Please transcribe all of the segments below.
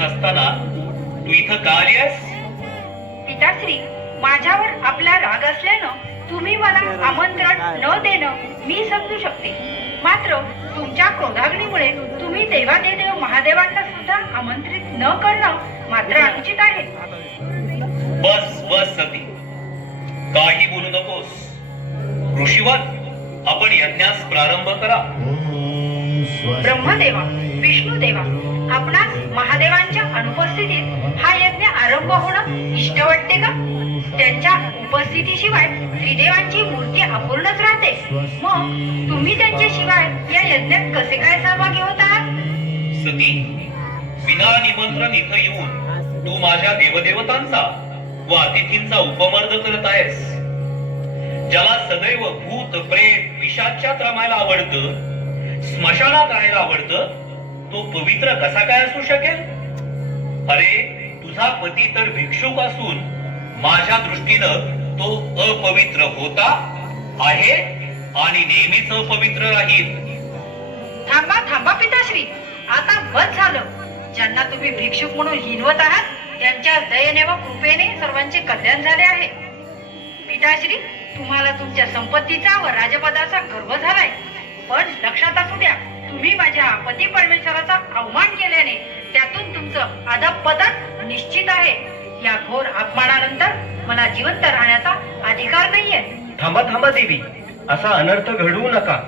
नसताना तू इथं का आली आहेस? पिताश्री, माझ्यावर आपला राग असल्यानं तुम्ही मला आमंत्रण न देणं मी समजू शकते. मात्र तुमच्या क्रोधाग्नीमुळे तुम्ही देवादेव महादेवांना सुद्धा आमंत्रित न करणं मात्र अनुचित आहे. बस बस सती, काही बोलू नकोस. ऋषीवन, आपण यज्ञास प्रारंभ करा. ब्रह्मदेवा, विष्णुदेवा, आपणास महादेवांच्या अनुपस्थितीत हा यज्ञ आरंभ होणं इष्ट वाटते का? त्यांच्या उपस्थितीशिवाय त्रिदेवांची मूर्ती अपूर्णच राहते. मग तुम्ही त्यांच्याशिवाय या यज्ञात कसे काय सहभागी होत आहात? सती, विना निमंत्रण इथं येऊन तू माझ्या देवदेवतांचा व अतिथींचा उपमर्द करत आहेस. ज्याला सदैव भूत प्रेत पिशाच्यात रमायला आवडतं, स्मशानात राहायला आवडतं, तो पवित्र कसा काय असू शकेल? अरे, तुझा पती तर भिक्षुक असून माझ्या दृष्टीनं तो अपवित्र होता, आहे आणि नेहमीच अपवित्र राहील. थांबा थांबा पिताश्री, आता बस झालं. ज्यांना तुम्ही भिक्षुक म्हणून हिनवत आहात त्यांच्या दयेने व कृपेने सर्वांचे कल्याण झाले आहे. पिताश्री, तुम्हाला तुमच्या संपत्तीचा व राजपदाचा गर्व झालाय, पण लक्षात असू द्या, तुम्ही माझ्या पती परमेश्वराचा अवमान केल्याने त्यातून तुमचं अधःपतन निश्चित आहे. या घोर अपमानानंतर मला जिवंत राहण्याचा अधिकार नाहीये. थांबा थांबा देवी, असा अनर्थ घडवू नका.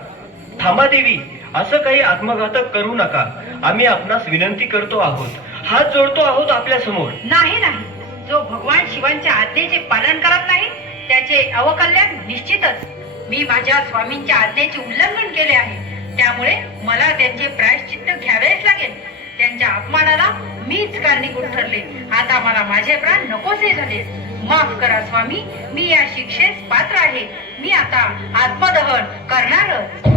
थांबा देवी, असं काही आत्मघातक करू नका. आम्ही आपणास विनंती करतो आहोत, हात जोडतो आहोत आपल्या समोर. नाही नाही, जो भगवान शिवांच्या आज्ञेचे पालन करत नाही त्याचे अवकल्याण निश्चितच. मी माझ्या स्वामींच्या आज्ञेचे उल्लंघन केले आहे, त्यामुळे मला त्यांचे प्रायश्चित्त घ्यावेच लागेल. त्यांच्या अपमानाला मीच कारणीभूत ठरले. आता मला माझे प्राण नकोसे झाले. माफ करा स्वामी, मी या शिक्षेस पात्र आहे. मी आता आत्मदहन करणारच.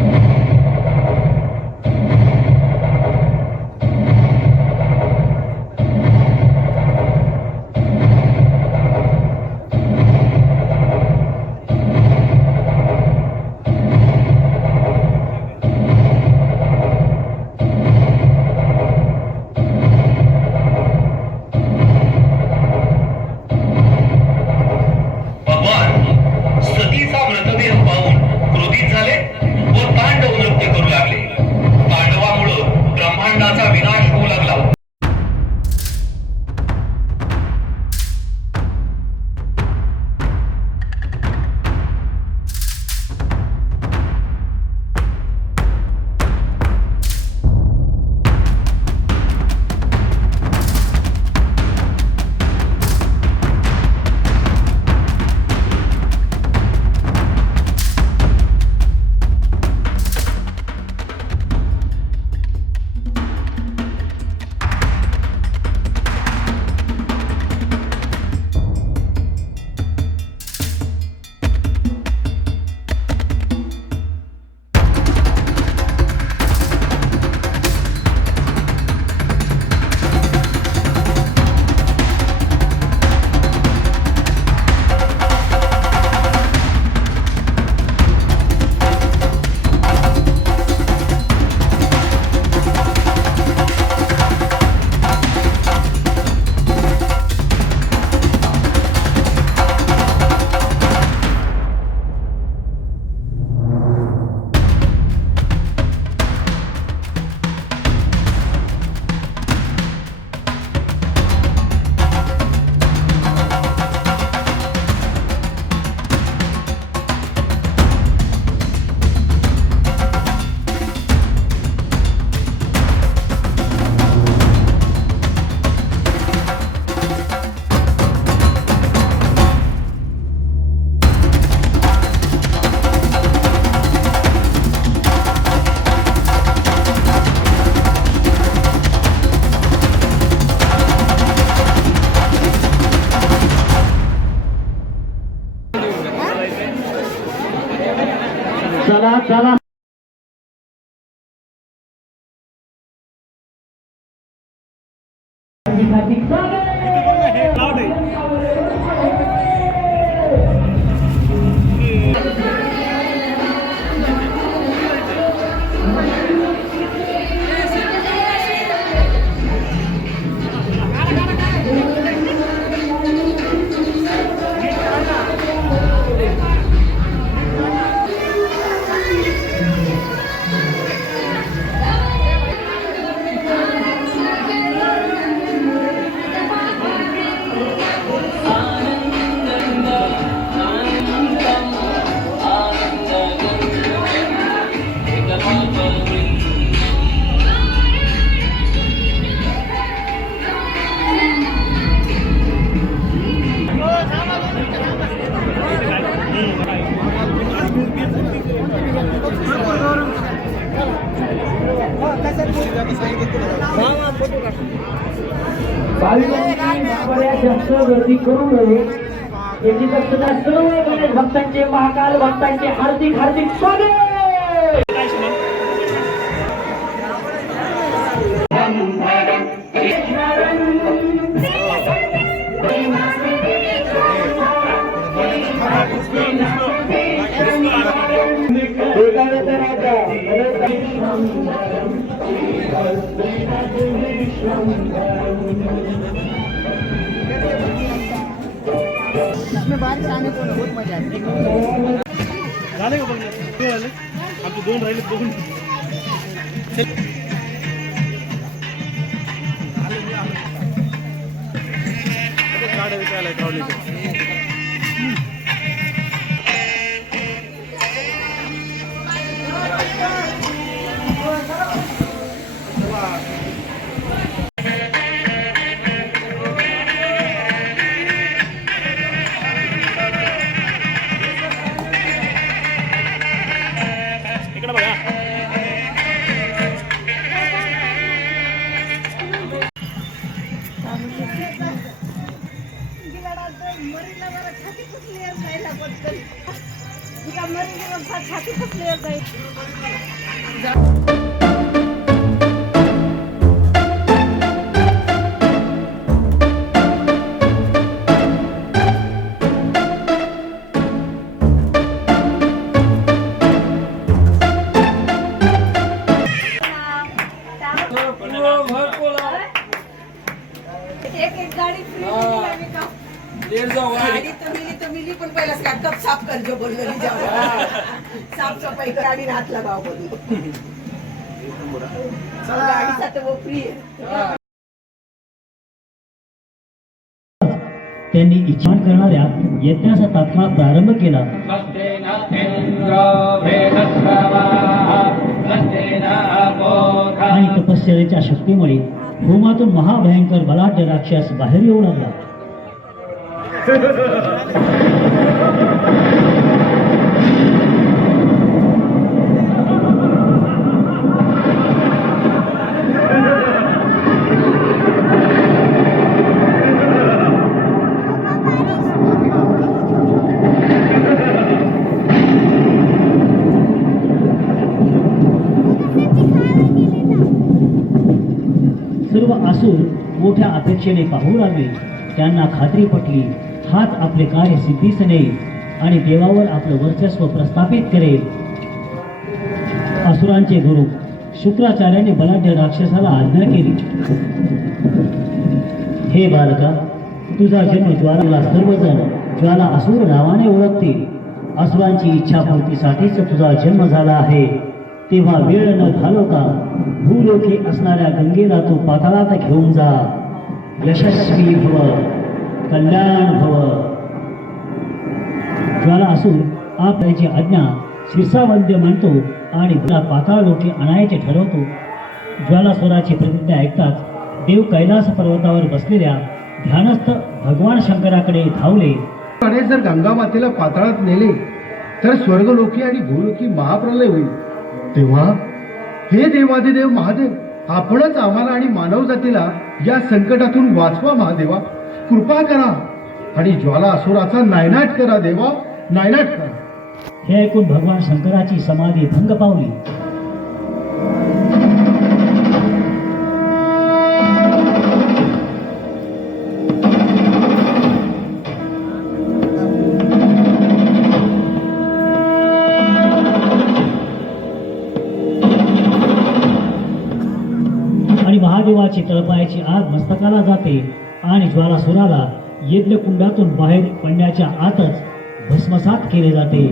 चला चला भाविकांनी बऱ्याच जास्त गर्दी करू नये याची दक्षता सर्व गणेश भक्तांचे महाकाल भक्तांचे हार्दिक हार्दिक स्वागत. इसमें बारिश आने को बहुत मजा आती है. झाले का बघ आमचे 2 राहिले बघून गाड्या विकायला ट्रॉलीच्या. इकडे बघा. छाती फुटली जाईल. एक गाडी फ्री मिली का? गाडी तो मिली पण पहिला स्कॅटअप साफ करजो बोललो साफ सफाई कर आणि हात लगाव बोललो. गाडीसाठी वो फ्री आहे. त्यांनी इच्छा करणाऱ्या यज्ञाचा तात्काळ प्रारंभ केला. आणि तपश्चर्याच्या शक्तीमुळे होमातून महाभयंकर बलाढ्य राक्षस बाहेर येऊ लागला. सर्व असुर मोठ्या अपेक्षेने पाहू लागले. त्यांना खात्री पटली हाच आपले कार्य सिद्धीस नेईल आणि देवावर आपलं वर्चस्व प्रस्थापित करेल. असुरांचे गुरु शुक्राचार्याने बलाढ्य राक्षसाला आज्ञा केली. हे बालका, तुझा जन्म ज्वालाला सर्वजण ज्वाला असुर नावाने ओळखतील. असुरांची इच्छापूर्तीसाठीच तुझा जन्म झाला आहे. तेव्हा वेळ न घालवता भूलोके असणाऱ्या गंगेला तू पाताळात घेऊन जा. यशस्वी भव, कल्याण भव. ज्वाला असुर आपल्याची आज्ञा शिरसावंद्य म्हणतो आणि तिला पाताळ लोके आणायचे ठरवतो. ज्वालासुराची प्रतिज्ञा ऐकताच देव कैलास पर्वतावर बसलेल्या ध्यानस्थ भगवान शंकराकडे धावले. आणि जर गंगा मातेला पाताळात नेले तर स्वर्गलोकी आणि भूलोकी महाप्रलय होईल. तेव्हा हे देवादिदेव महादेव, आपणच आम्हाला आणि मानव जातीला या संकटातून वाचवा. महादेवा, कृपा करा आणि ज्वाला असुराचा नायनाट करा. देवा, नायनाट करा. हे ऐकून भगवान शंकराची समाधी भंग पावली. आणि महादेवाची तळपायाची आग मस्तकाला जाते आणि ज्वालासुराला यज्ञकुंडातून बाहेर पडण्याच्या आतच भस्मसात केले जाते.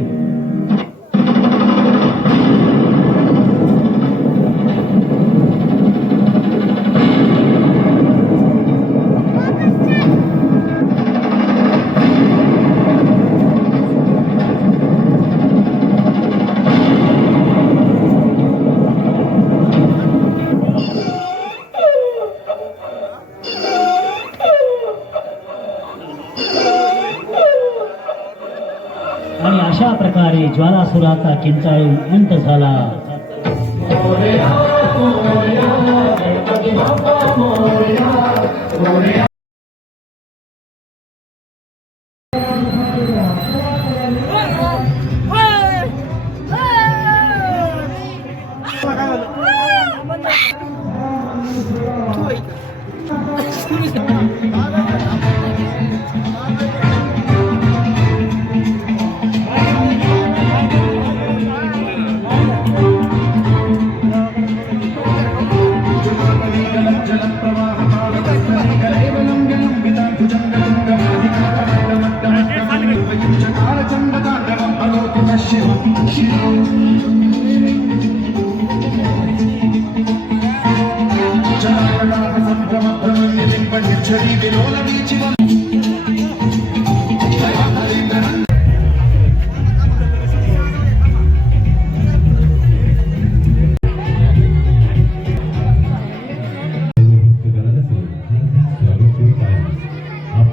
आणि अशा प्रकारे ज्वालासुराचा किंचाळून अंत झाला.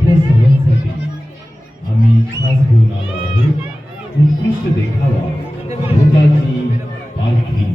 आपल्या सर्वांसाठी आम्ही खास घेऊन आलो आहोत उत्कृष्ट देखावा भोगाची पालखी.